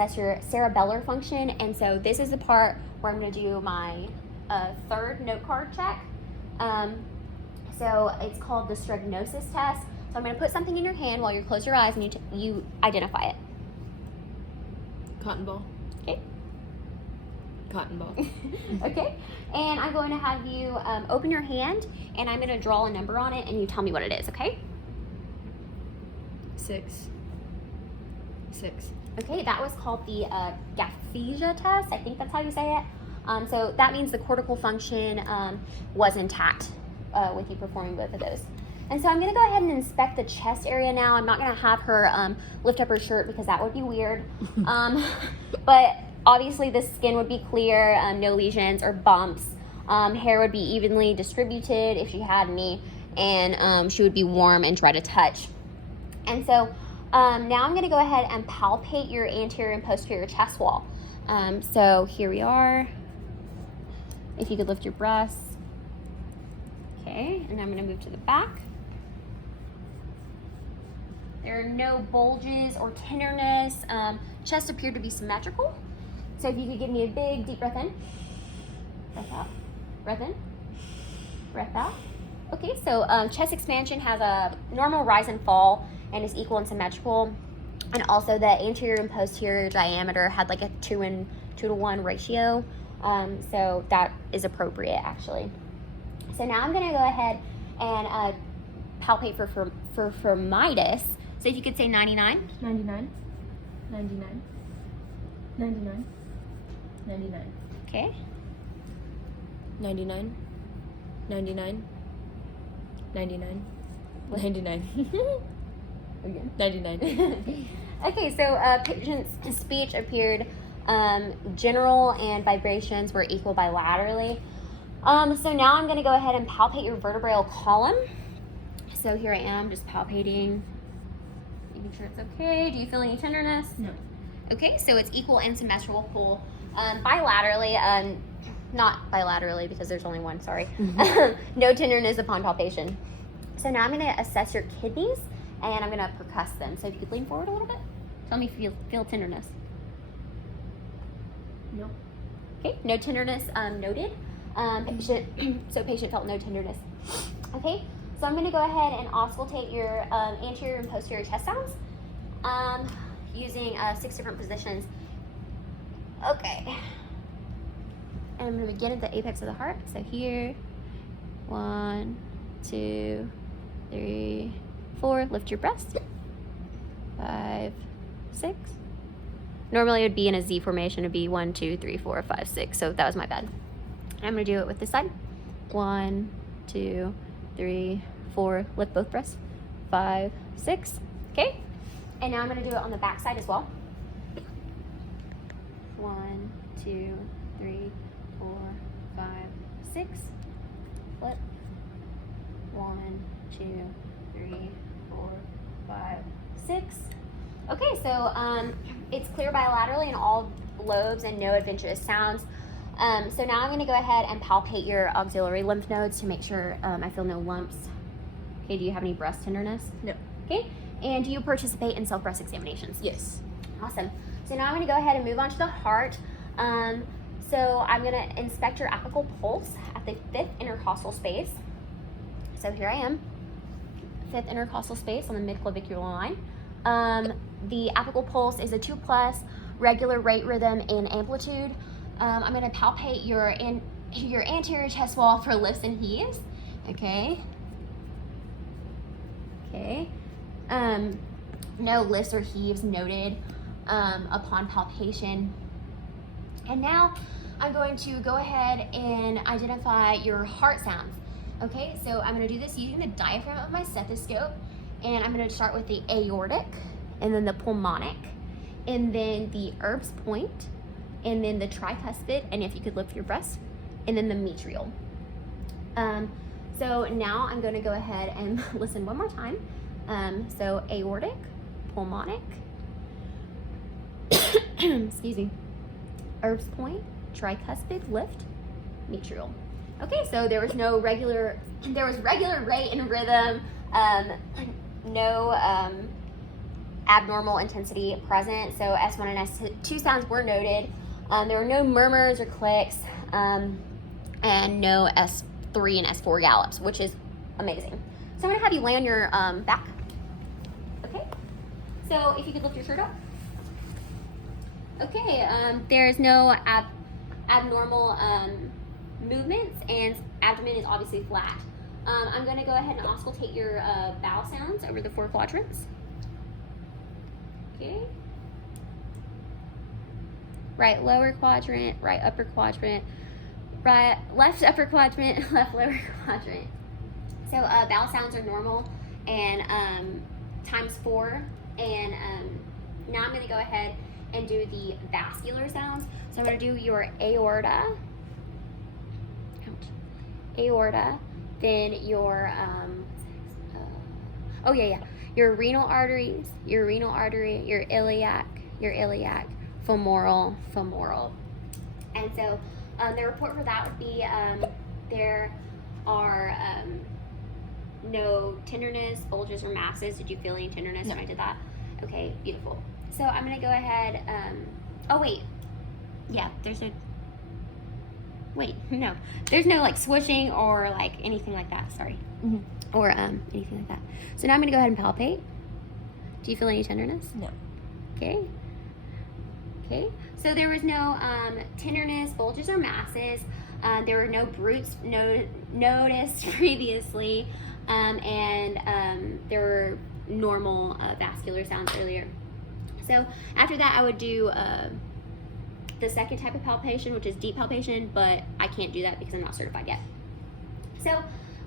assess your cerebellar function. And so this is the part where I'm going to do my third note card check. So it's called the stregnosis test. So I'm going to put something in your hand while you close your eyes and you identify it. Cotton ball. Okay. Cotton ball. Okay. And I'm going to have you open your hand, and I'm going to draw a number on it, and you tell me what it is, okay? 6. Okay, that was called the Gaphesia test. I think that's how you say it. So that means the cortical function was intact with you performing both of those. And so I'm going to go ahead and inspect the chest area now. I'm not going to have her lift up her shirt because that would be weird. But obviously the skin would be clear, no lesions or bumps. Hair would be evenly distributed if she had any, and she would be warm and dry to touch. And so now I'm going to go ahead and palpate your anterior and posterior chest wall. So here we are. If you could lift your breasts. Okay, and I'm going to move to the back. There are no bulges or tenderness. Chest appeared to be symmetrical. So if you could give me a big deep breath in, breath out, breath in, breath out. Okay, so chest expansion has a normal rise and fall and is equal and symmetrical. And also the anterior and posterior diameter had like a 2 to 1 ratio. So that is appropriate actually. So now I'm gonna go ahead and palpate for firmitis. So if you could say 99. 99. 99. 99. 99. Okay. 99. 99. 99. 99. Again. 99. Okay, so patient's speech appeared general and vibrations were equal bilaterally. So now I'm going to go ahead and palpate your vertebral column. So here I am just palpating, making sure it's okay. Do you feel any tenderness? No. Okay, so it's equal and symmetrical bilaterally, not bilaterally because there's only one, sorry. No tenderness upon palpation. So now I'm going to assess your kidneys and I'm going to percuss them. So if you could lean forward a little bit, tell me if you feel tenderness. No. Okay, no tenderness noted. Patient felt no tenderness. Okay, so I'm going to go ahead and auscultate your anterior and posterior chest sounds using 6 different positions. Okay. And I'm going to begin at the apex of the heart. So here, 1, 2, 3, 4. Lift your breast. 5, 6. Normally it would be in a Z formation. It would be 1, 2, 3, 4, 5, 6. So that was my bad. I'm going to do it with this side. 1, 2, 3, 4. Lift both breasts. 5, 6. Okay. And now I'm going to do it on the back side as well. 1, 2, 3, 4, 5, 6. Flip. 1, 2, 3, 4, 5, 6. Okay, so it's clear bilaterally in all lobes and no adventitious sounds. So now I'm going to go ahead and palpate your auxiliary lymph nodes to make sure I feel no lumps. Okay, do you have any breast tenderness? No. Okay, and do you participate in self-breast examinations? Yes. Awesome. So now I'm going to go ahead and move on to the heart. So I'm going to inspect your apical pulse at the 5th intercostal space. So here I am, 5th intercostal space on the mid-clavicular line. The apical pulse is a 2+, regular rate, rhythm, and amplitude. I'm going to palpate your anterior chest wall for lifts and heaves. Okay. Okay. No lifts or heaves noted upon palpation. And now I'm going to go ahead and identify your heart sounds. Okay, so I'm going to do this using the diaphragm of my stethoscope, and I'm going to start with the aortic, and then the pulmonic, and then the Erb's point, and then the tricuspid, and if you could lift your breast, and then the metrial. So now I'm going to go ahead and listen one more time. So aortic, pulmonic, excuse me, Erb's point, tricuspid, lift, metrial. Okay, so there was regular rate and rhythm, no abnormal intensity present. So S1 and S2 sounds were noted. There were no murmurs or clicks, and no S3 and S4 gallops, which is amazing. So I'm gonna have you lay on your back. Okay. So if you could lift your shirt up. Okay. There's no abnormal movements, and abdomen is obviously flat. I'm going to go ahead and auscultate your bowel sounds over the 4 quadrants. Okay. Right lower quadrant, right upper quadrant, right left upper quadrant, left lower quadrant. So bowel sounds are normal, and times 4. And now I'm going to go ahead and do the vascular sounds. So I'm going to do your aorta, aorta, then your your renal arteries, your iliac, femoral. And so the report for that would be there are no tenderness, bulges, or masses. Did you feel any tenderness when I did that? Okay, beautiful. So I'm gonna go ahead. There's no like swishing or like anything like that. Sorry, or anything like that. So now I'm gonna go ahead and palpate. Do you feel any tenderness? No. Okay. Okay. So there was no tenderness, bulges, or masses. There were no bruits noticed previously, and there were normal vascular sounds earlier. So after that, I would do the second type of palpation, which is deep palpation, but I can't do that because I'm not certified yet. So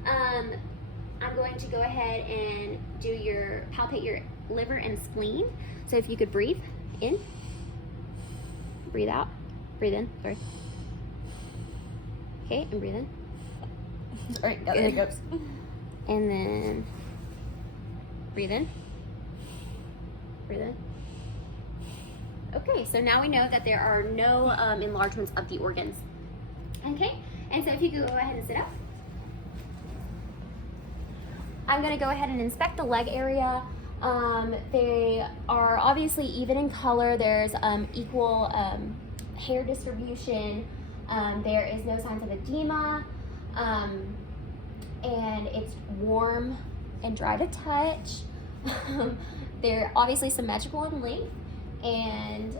I'm going to go ahead and palpate your liver and spleen. So if you could breathe in, breathe out, breathe in, sorry. Okay, and breathe in. All right, got the hiccups. And then breathe in, breathe in. Okay, so now we know that there are no enlargements of the organs. Okay, and so if you could go ahead and sit up. I'm going to go ahead and inspect the leg area. They are obviously even in color. There's equal hair distribution. There is no signs of edema. And it's warm and dry to touch. They're obviously symmetrical in length. And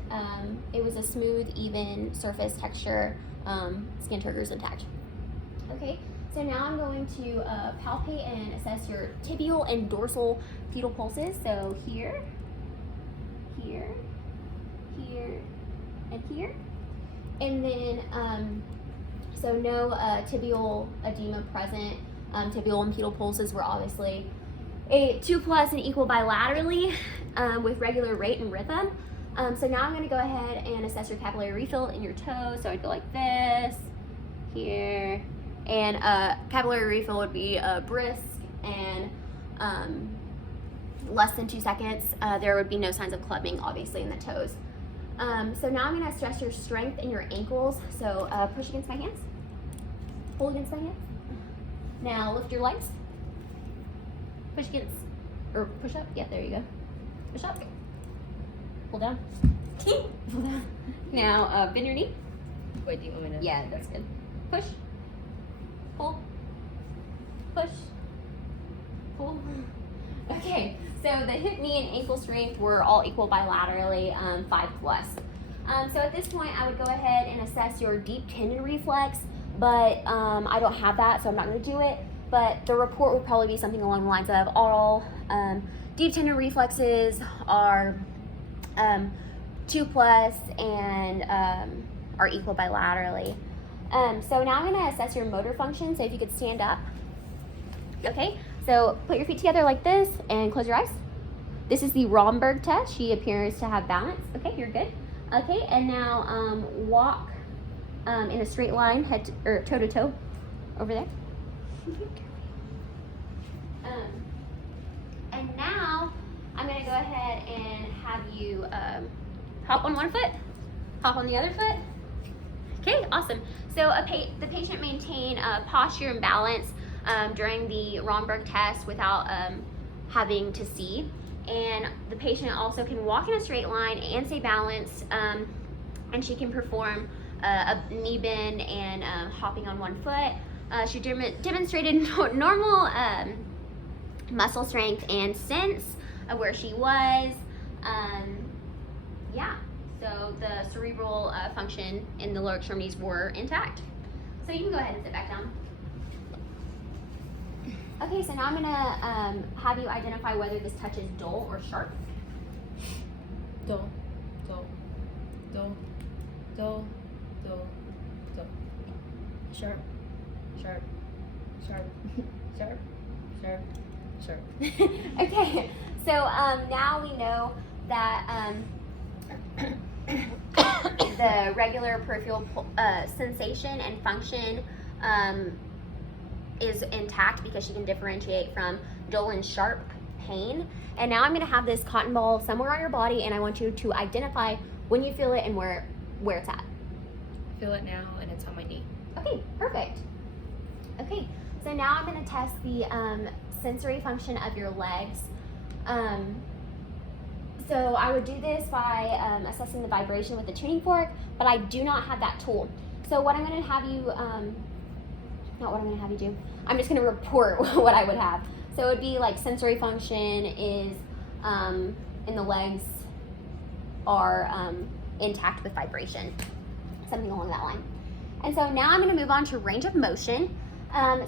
it was a smooth, even surface texture, skin triggers intact. Okay, so now I'm going to palpate and assess your tibial and dorsal fetal pulses. So here, here, here, and here. And then, so no tibial edema present. Tibial and fetal pulses were obviously 2+ and equal bilaterally with regular rate and rhythm. So now I'm going to go ahead and assess your capillary refill in your toes. So I'd go like this, here, and capillary refill would be brisk and less than 2 seconds. There would be no signs of clubbing, obviously, in the toes. So now I'm going to stress your strength in your ankles. So push against my hands, pull against my hands. Now lift your legs, push against, or push up. Yeah, there you go. Push up. Pull down. Pull down. Now bend your knee. Wait, do you want me to? Yeah, that's good. Push. Pull. Push. Pull. Okay, so the hip, knee, and ankle strength were all equal bilaterally, 5+. So at this point, I would go ahead and assess your deep tendon reflex, but I don't have that, so I'm not going to do it. But the report would probably be something along the lines of all deep tendon reflexes are 2+ and are equal bilaterally. So now I'm going to assess your motor function. So if you could stand up. Okay, so put your feet together like this and close your eyes. This is the Romberg test. She appears to have balance. Okay, you're good. Okay, and now walk in a straight line, toe to toe, over there. And now I'm going to go ahead and have you hop on one foot, hop on the other foot. Okay, awesome. So the patient maintained posture and balance during the Romberg test without having to see. and the patient also can walk in a straight line and stay balanced, and she can perform a knee bend and hopping on one foot. She demonstrated normal muscle strength and sense of where she was. Yeah, so the cerebral function in the lower extremities were intact. So you can go ahead and sit back down. Okay, so now I'm gonna have you identify whether this touch is dull or sharp. Dull, dull, dull, dull, dull, dull. Sharp, sharp, sharp, sharp, sharp, sharp. Okay, so now we know that the regular peripheral sensation and function is intact because she can differentiate from dull and sharp pain. And now I'm going to have this cotton ball somewhere on your body, and I want you to identify when you feel it and where it's at. I feel it now, and it's on my knee. Okay, perfect. Okay, so now I'm going to test the sensory function of your legs. So I would do this by assessing the vibration with the tuning fork, but I do not have that tool. So what I'm going to have you, not what I'm going to have you do, I'm just going to report what I would have. So it would be like sensory function is in the legs are intact with vibration, something along that line. And so now I'm going to move on to range of motion.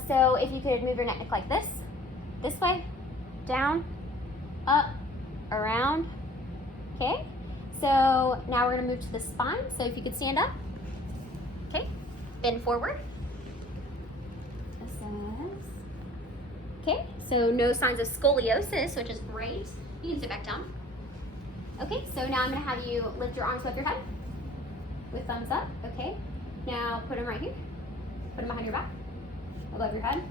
So if you could move your neck like this way, down, up, around. Okay, so now we're going to move to the spine. So if you could stand up, okay, bend forward. Okay, so no signs of scoliosis, which is great. You can sit back down. Okay, so now I'm going to have you lift your arms above your head with thumbs up. Okay, now put them right here. Put them behind your back, above your head.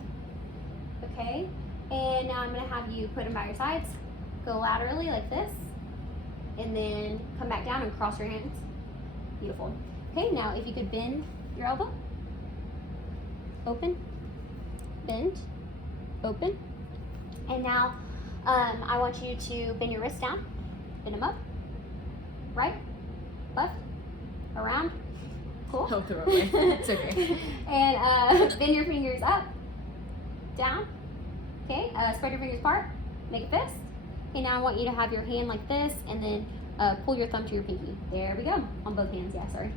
Okay, and now I'm going to have you put them by your sides. Go laterally like this, and then come back down and cross your hands. Beautiful. Okay, now if you could bend your elbow, open, bend, open. And now I want you to bend your wrists down, bend them up, right, left, around. Cool. Oh, the wrong way. It's okay. And bend your fingers up, down. Okay, spread your fingers apart, make a fist. Okay, now I want you to have your hand like this, and then pull your thumb to your pinky. There we go, on both hands, yeah, sorry.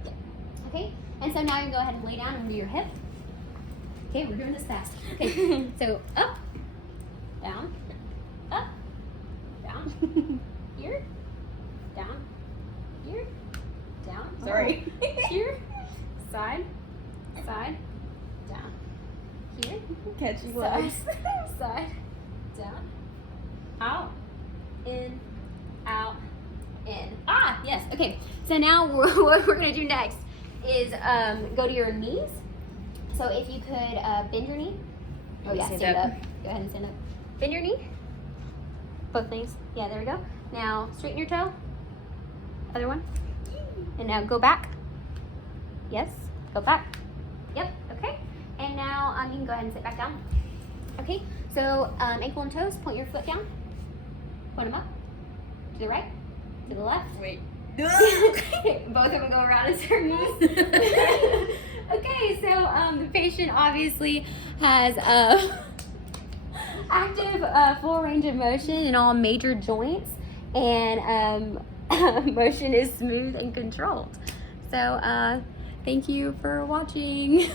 Okay, and so now you can go ahead and lay down under your hip. Okay, we're doing this fast. Okay, so up, down, up, down, here, down, here, down. Sorry. Here, side, side, down. Here, Catchy side, legs. side, down, out, in, out, in. Ah, yes. Okay. So now what we're gonna do next is go to your knees. So if you could bend your knee. Oh yeah, stand up. Go ahead and stand up. Bend your knee. Both knees. Yeah, there we go. Now straighten your toe. Other one. And now go back. Yes. Go back. Yep. Okay. And now you can go ahead and sit back down. Okay. So ankle and toes. Point your foot down. Point them up. To the right. To the left. Wait. Both of them go around in circles. Okay, so the patient obviously has active full range of motion in all major joints, and motion is smooth and controlled. So thank you for watching.